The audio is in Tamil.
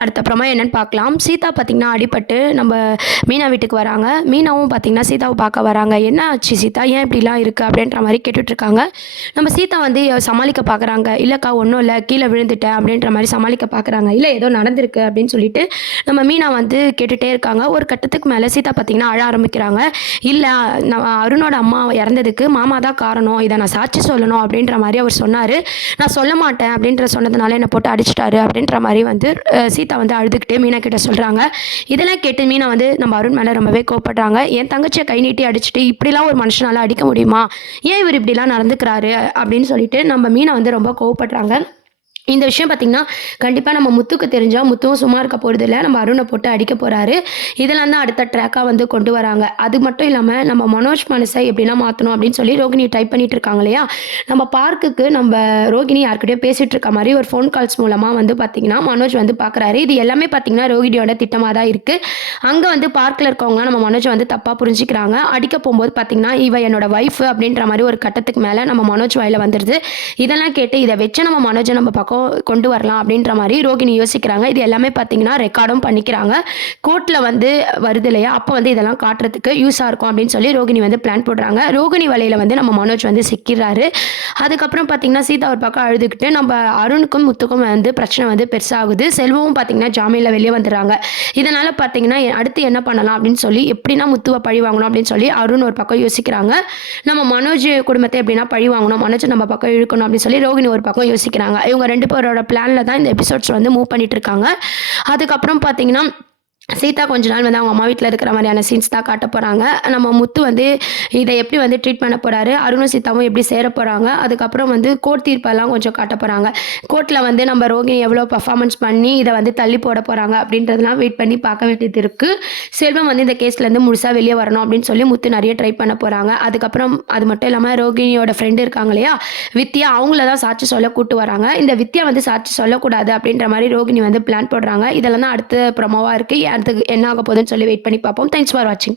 அடுத்தப்புறமா என்னன்னு பார்க்கலாம். சீதா பார்த்தீங்கன்னா, அடிபட்டு நம்ம மீனா வீட்டுக்கு வராங்க. மீனாவும் பார்த்தீங்கன்னா, சீதாவ பார்க்க வராங்க. "என்ன ஆச்சு சீதா? ஏன் இப்படிலாம் இருக்கு?" அப்படின்ற மாரி கேட்டுட்ருக்காங்க. நம்ம சீதா வந்து சமாளிக்க பார்க்குறாங்க. "இல்லக்கா ஒண்ணும் இல்ல. கீழ விழுந்துட்டேன்." அப்படின்ற மாரி சமாளிக்க பார்க்குறாங்க. "இல்ல ஏதோ நடந்திருக்கு." அப்படின்னு சொல்லிட்டு நம்ம மீனா வந்து கேட்டுட்டே இருக்காங்க. ஒரு கட்டத்துக்கு மேல சீதா பார்த்தீங்கன்னா, அழ ஆரம்பிக்கிறாங்க. "இல்ல நான் அருணோட அம்மா இறந்ததுக்கு மாமா தான் காரணம். இத நான் சாட்சி சொல்லணும்." அப்படின்ற மாரி அவர் சொன்னாரு. "நான் சொல்ல மாட்டேன்." அப்படின்ற சொன்னதுனால என்ன போட்டு அடிச்சுட்டாரு. அப்படின்ற மாரி வந்து சீதா வந்து அழுதுகிட்டே மீனா கிட்ட சொல்றாங்க. இதெல்லாம் கேட்டு மீனா வந்து நம்ம அருண் மேல ரொம்பவே கோவப்படுறாங்க. என் தங்கச்சிய கை நீட்டி அடிச்சுட்டு இப்படிலாம் ஒரு மனுஷனால அடிக்க முடியுமா? ஏன் இவர் இப்படிலாம் நடந்துக்கிறாரு? அப்படின்னு சொல்லிட்டு நம்ம மீனா வந்து ரொம்ப கோவப்படுறாங்க. இந்த விஷயம் பார்த்தீங்கன்னா, கண்டிப்பா நம்ம முத்துக்கு தெரிஞ்சா, முத்துவும் சும்மா இருக்க போறதில்ல. நம்ம அருண போட்டு அடிக்க போறாரு. இதெல்லாம் தான் அடுத்த ட்ராக்கா வந்து கொண்டு வராங்க. அது மட்டும் இல்லாம, நம்ம மனோஜ் மனச எப்படிலாம் மாத்தணும் அப்படின்னு சொல்லி ரோகிணி ட்ரை பண்ணிட்டு இருக்காங்க இல்லையா? நம்ம பார்க்குக்கு ரோகிணி யார்கிட்டயோ பேசிட்டு இருக்க மாரி ஒரு ஃபோன் கால்ஸ் மூலமா வந்து பார்த்தீங்கன்னா, மனோஜ் வந்து பார்க்குறாரு. இது எல்லாமே பார்த்தீங்கன்னா, ரோகிணியோட திட்டமா தான் இருக்கு. அங்க வந்து பார்க்ல இருக்கவங்கலாம் நம்ம மனோஜ வந்து தப்பா புரிஞ்சுக்கிறாங்க. அடிக்க போம்போது பார்த்தீங்கன்னா, "இவ என்னோட ஒய்ஃப்" அப்படின்ற மாரி ஒரு கட்டத்துக்கு மேல நம்ம மனோஜ் வாயில வந்துருது. இதெல்லாம் கேட்டு இத வச்சு நம்ம மனோஜ நம்ம பக்கம் கொண்டு வரலாம் அப்படின்ற மாரி ரோகிணி யோசிக்கிறாங்க. இது எல்லாமே பார்த்தீங்கன்னா, ரெக்கார்டும் பண்ணிக்கிறாங்க. கோர்ட்ல வந்து வருது இல்லையா? அப்ப வந்து இதெல்லாம் காட்டுறதுக்கு யூஸா இருக்கும் அப்படின்னு சொல்லி ரோகிணி வந்து பிளான் போடுறாங்க. ரோகிணி வலையில வந்து நம்ம மனோஜ் வந்து சிக்கிறாரு. அதுக்கப்புறம் பார்த்தீங்கன்னா, சீதா ஒரு பக்கம் அழுதுகிட்டு நம்ம அருணுக்கும், முத்துக்கும் வந்து பிரச்சனை வந்து பெருசாகுது. செல்வமும் பார்த்தீங்கன்னா, ஜாமீன்ல வெளிய வந்துடுறாங்க. இதனால பார்த்தீங்கன்னா, அடுத்து என்ன பண்ணலாம் அப்படின்னு சொல்லி, எப்படின்னா முத்துவ பழி வாங்கணும் அப்படின்னு சொல்லி அருண் ஒரு பக்கம் யோசிக்கிறாங்க. நம்ம மனோஜ் குடும்பத்த எப்படின்னா பழி வாங்கணும், மனோஜ நம்ம பக்கம் இழுக்கணும் அப்படின்னு சொல்லி ரோகிணி ஒரு பக்கம் யோசிக்கிறாங்க. இவங்க 2 பேரோட பிளான்ல தான் இந்த எபிசோட்ஸ் வந்து மூவ் பண்ணிட்டு இருக்காங்க. அதுக்கப்புறம் பார்த்தீங்கன்னா, சீதா கொஞ்ச நாள் வந்து அவங்க அம்மா வீட்ல இருக்கிற மாரியான சீன்ஸ் தான் காட்டப் போறாங்க. நம்ம முத்து வந்து இத எப்படி வந்து ட்ரீட் பண்ண போறாரு, அருணும் சீதாவும் எப்படி சேரப் போறாங்க, அதுக்கப்புறம் வந்து கோர்ட் தீர்ப்பெல்லாம் கொஞ்சம் காட்டப் போறாங்க. கோர்ட்ல வந்து நம்ம ரோகிணி எவ்வளோ பெர்ஃபார்மன்ஸ் பண்ணி இத வந்து தள்ளி போடப் போறாங்க அப்படின்றதெல்லாம் வெயிட் பண்ணி பார்க்க வேண்டியது இருக்கு. செல்வம் வந்து இந்த கேஸ்லேருந்து முழுசா வெளிய வரணும் அப்படின்னு சொல்லி முத்து நெறைய ட்ரை பண்ண போறாங்க. அதுக்கப்புறம் அது மட்டும் இல்லாம ரோகிணியோட ஃப்ரெண்ட் இருக்காங்க இல்லையா? வித்யா அவங்கள தான் சாட்சி சொல்ல கூட்டு வராங்க. இந்த வித்யா வந்து சாட்சி சொல்லக்கூடாது அப்படின்ற மாரி ரோகிணி வந்து பிளான் போடுறாங்க. இதெல்லாம் தான் அடுத்த ப்ரோமோவா இருக்கு. அடுத்து என்ன ஆக போகுதுன்னு சொல்லி வெயிட் பண்ணி பார்ப்போம். தேங்க்ஸ் ஃபார் வாட்சிங்.